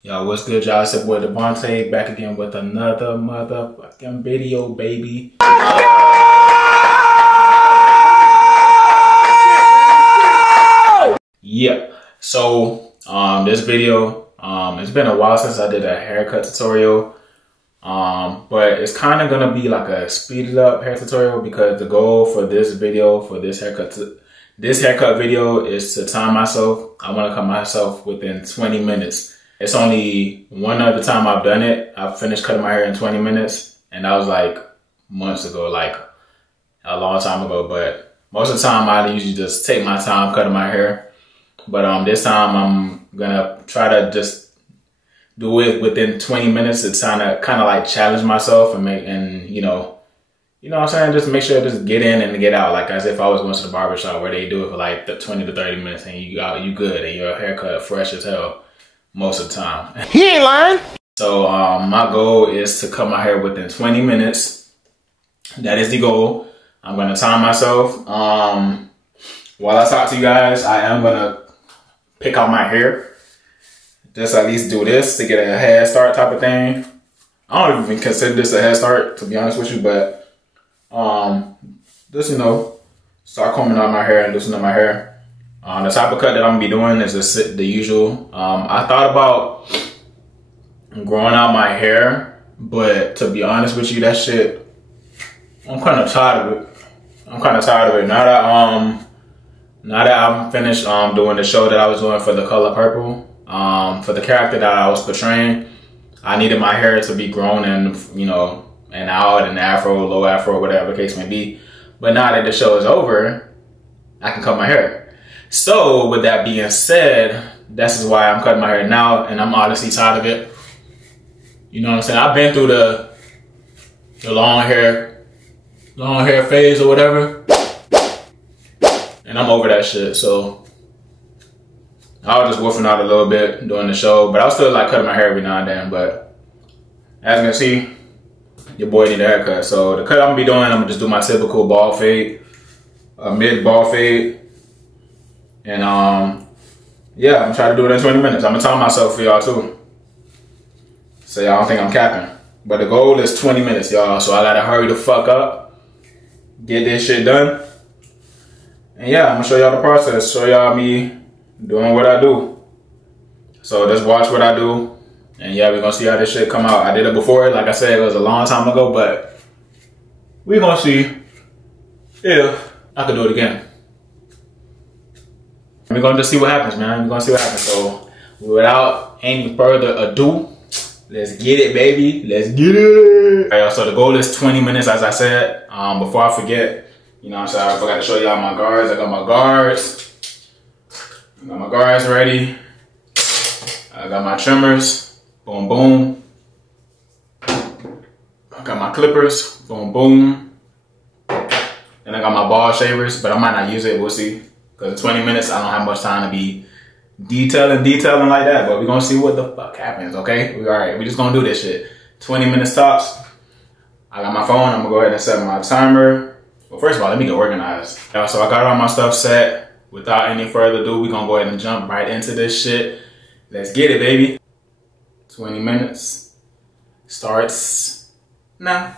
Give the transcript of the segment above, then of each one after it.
Yo, what's good, y'all? It's your boy Devontae back again with another motherfucking video, baby. Yeah. So, this video, it's been a while since I did a haircut tutorial. But it's kind of gonna be like a speeded up hair tutorial because the goal for this video, for this haircut video is to time myself. I want to cut myself within 20 minutes. It's only one other time I've done it. I've finished cutting my hair in 20 minutes, and that was like months ago, like a long time ago. But most of the time I usually just take my time cutting my hair. But this time I'm gonna try to just do it within 20 minutes. It's kind of like challenge myself and you know what I'm saying? Just make sure just get in and get out, like as if I was going to the barbershop where they do it for like the 20 to 30 minutes and you good and your haircut fresh as hell most of the time. He ain't lying. So my goal is to cut my hair within 20 minutes. That is the goal. I'm gonna time myself. While I talk to you guys, I am gonna pick out my hair. Just at least do this to get a head start type of thing. I don't even consider this a head start, to be honest with you, but just, start combing out my hair and loosening up my hair. The type of cut that I'm gonna be doing is the usual. I thought about growing out my hair, but to be honest with you, that shit, I'm kind of tired of it. Now that I'm finished doing the show that I was doing for The Color Purple, for the character that I was portraying, I needed my hair to be grown and and out and afro, low afro, whatever the case may be. But now that the show is over, I can cut my hair. So with that being said, this is why I'm cutting my hair now, and I'm honestly tired of it. You know what I'm saying? I've been through the long hair phase or whatever, and I'm over that shit. So I was just woofing out a little bit during the show, but I was still like cutting my hair every now and then. But as you can see, your boy need a haircut. So the cut I'm gonna be doing, I'm gonna just do my typical bald fade, mid bald fade. And yeah, I'm trying to do it in 20 minutes. I'm gonna time myself for y'all too, so y'all don't think I'm capping. But the goal is 20 minutes, y'all. So I gotta hurry the fuck up, get this shit done. And yeah, I'm gonna show y'all the process, show y'all me doing what I do. So just watch what I do. And yeah, we're gonna see how this shit come out. I did it before, like I said, it was a long time ago, but we're gonna see if I can do it again. We're gonna just see what happens, man. We're gonna see what happens. So without any further ado, let's get it, baby. Let's get it. All right, y'all, so the goal is 20 minutes, as I said. Before I forget, I forgot to show y'all my guards. I got my guards. I got my guards ready. I got my trimmers. Boom, boom. I got my clippers. Boom, boom. And I got my ball shavers, but I might not use it. We'll see. Because in 20 minutes, I don't have much time to be detailing like that. But we're going to see what the fuck happens, okay? All right, we just going to do this shit. 20 minutes tops. I got my phone. I'm going to go ahead and set my timer. Well, first of all, let me get organized. So I got all my stuff set. Without any further ado, we're going to go ahead and jump right into this shit. Let's get it, baby. 20 minutes starts now.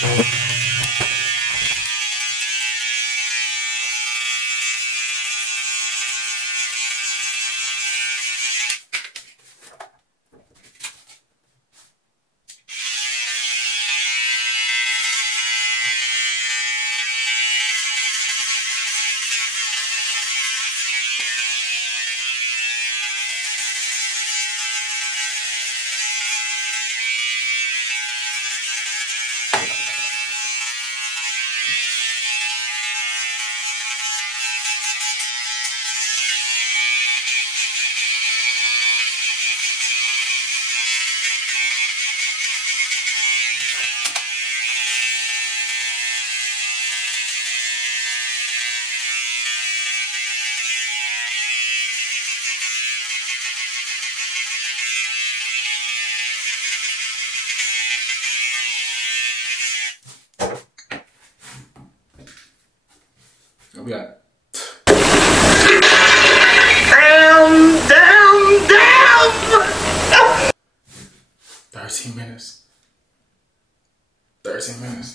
What we got? Down. 13 minutes. 13 minutes.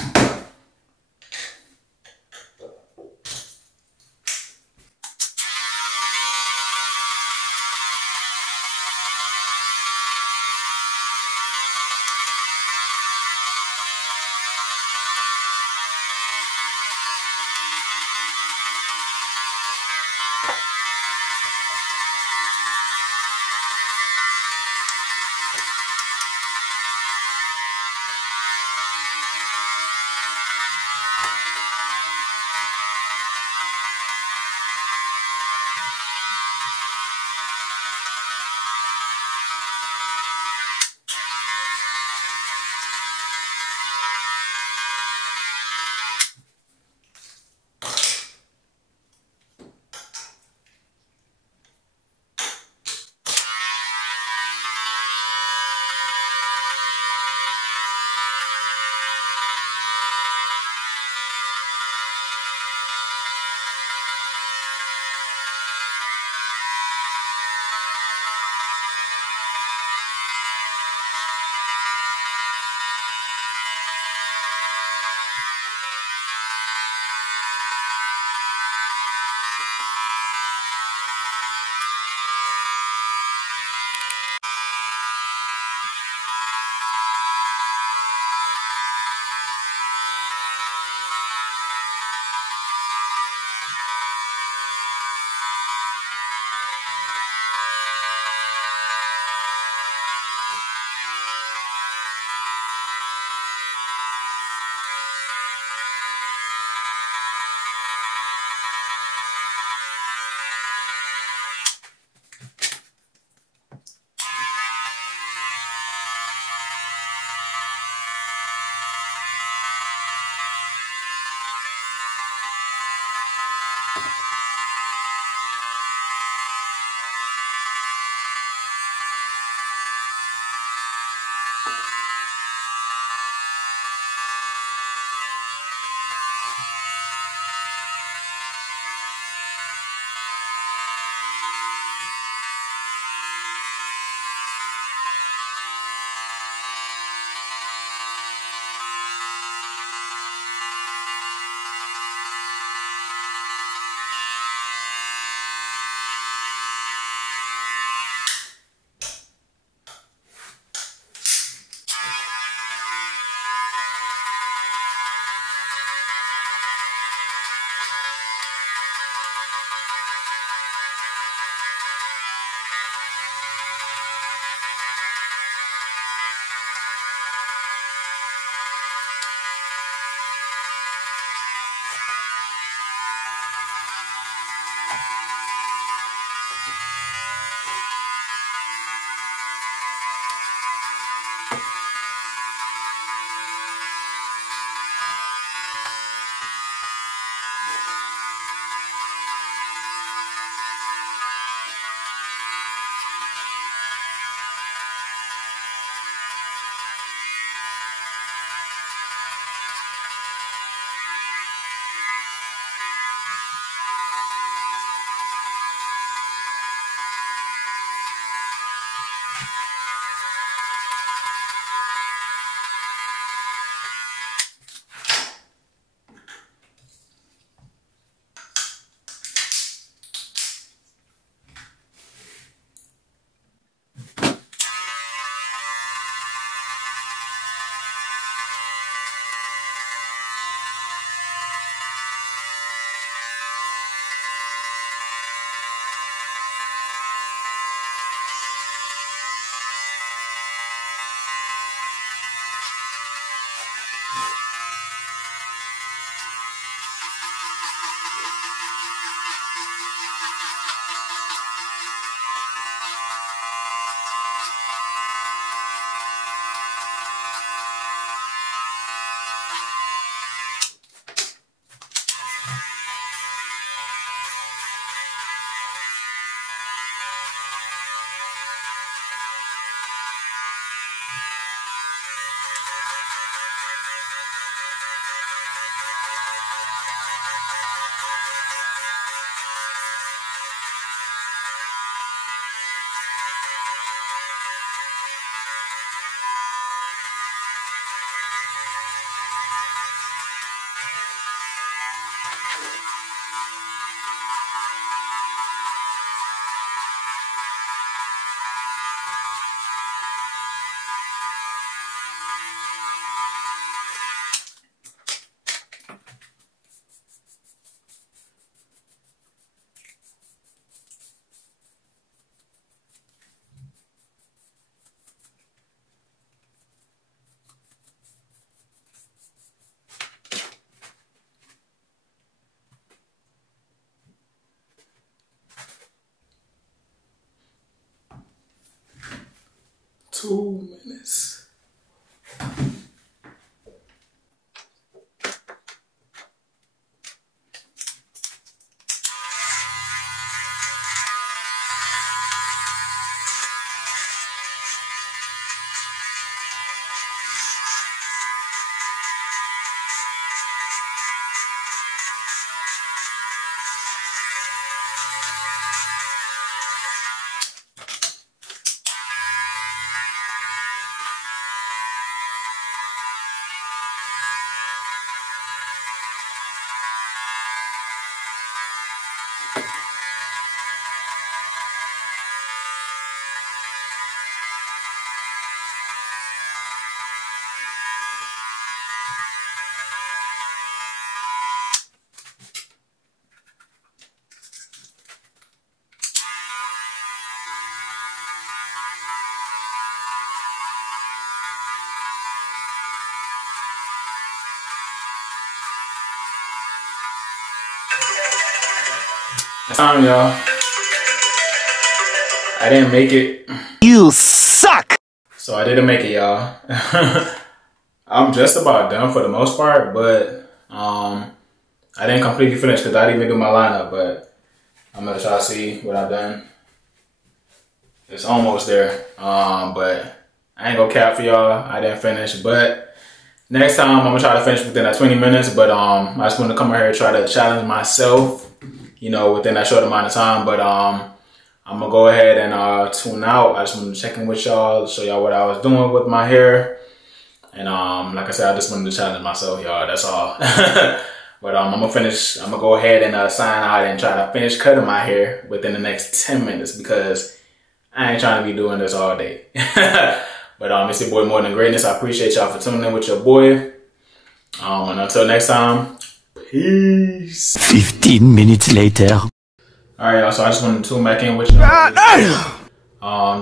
Two minutes. Time, y'all. I didn't make it. You suck! So I didn't make it, y'all. I'm just about done for the most part, but I didn't completely finish because I didn't even do my lineup, but I'm gonna try to see what I've done. It's almost there, but I ain't gonna cap for y'all. I didn't finish, but next time I'm gonna try to finish within that 20 minutes, but I just want to come out here and try to challenge myself, you know, within that short amount of time. But I'm gonna go ahead and tune out. I just wanted to check in with y'all, show y'all what I was doing with my hair. And like I said, I just wanted to challenge myself, y'all. That's all. But I'm gonna go ahead and sign out and try to finish cutting my hair within the next 10 minutes because I ain't trying to be doing this all day. But it's your boy More Than Greatness. I appreciate y'all for tuning in with your boy. And until next time, peace. 15 minutes later. Alright, y'all, so I just wanted to tune back in with y'all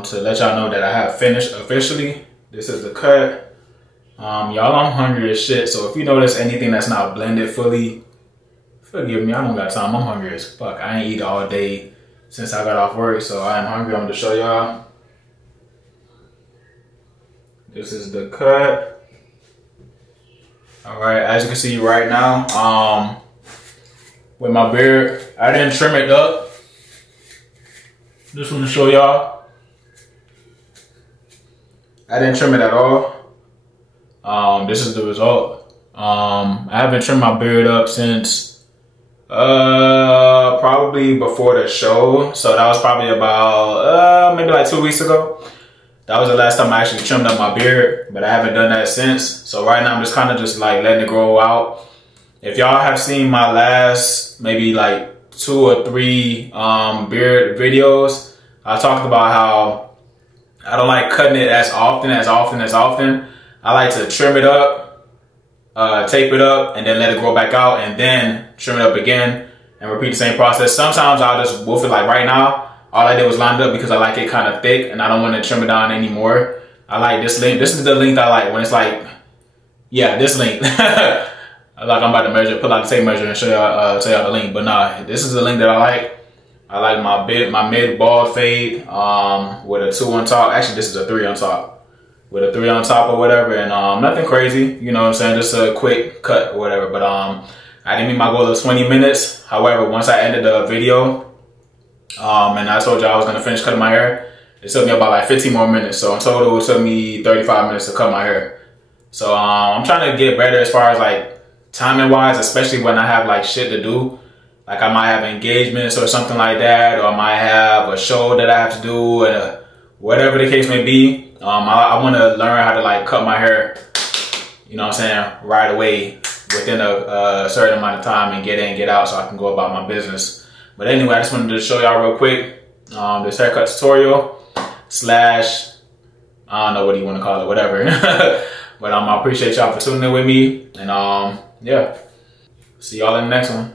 to let y'all know that I have finished officially. This is the cut. Y'all, I'm hungry as shit, so if you notice anything that's not blended fully, forgive me, I don't got time. I'm hungry as fuck. I ain't eat all day since I got off work, so I am hungry. I'm gonna show y'all. This is the cut. Alright, as you can see right now, with my beard, I didn't trim it up. Just want to show y'all. I didn't trim it at all. This is the result. I haven't trimmed my beard up since probably before the show. So that was probably about maybe like 2 weeks ago. That was the last time I actually trimmed up my beard, but I haven't done that since. So right now I'm just kind of just like letting it grow out. If y'all have seen my last maybe like 2 or 3 beard videos, I talked about how I don't like cutting it as often. I like to trim it up, tape it up, and then let it grow back out, and then trim it up again, and repeat the same process. Sometimes I'll just woof it. Like right now, all I did was line it up because I like it kind of thick, and I don't want to trim it down anymore. I like this length. This is the length I like when it's like Yeah, this link. Like I'm about to pull out the tape measure and show y'all the link. But nah, this is the link that I like. I like my mid bald fade with a 2 on top. Actually, this is a 3 on top. With a 3 on top or whatever, and nothing crazy, you know what I'm saying? Just a quick cut or whatever. But I didn't meet my goal of 20 minutes. However, once I ended the video, and I told y'all I was gonna finish cutting my hair, it took me about like 15 more minutes. So in total, it took me 35 minutes to cut my hair. So I'm trying to get better as far as like timing wise, especially when I have like shit to do. Like I might have engagements or something like that, or I might have a show that I have to do, and whatever the case may be. I want to learn how to like cut my hair, you know what I'm saying, right away within a certain amount of time and get in, get out, so I can go about my business. But anyway, I just wanted to show y'all real quick this haircut tutorial slash, I don't know what you want to call it, whatever. But I appreciate y'all for tuning in with me, and yeah, see y'all in the next one.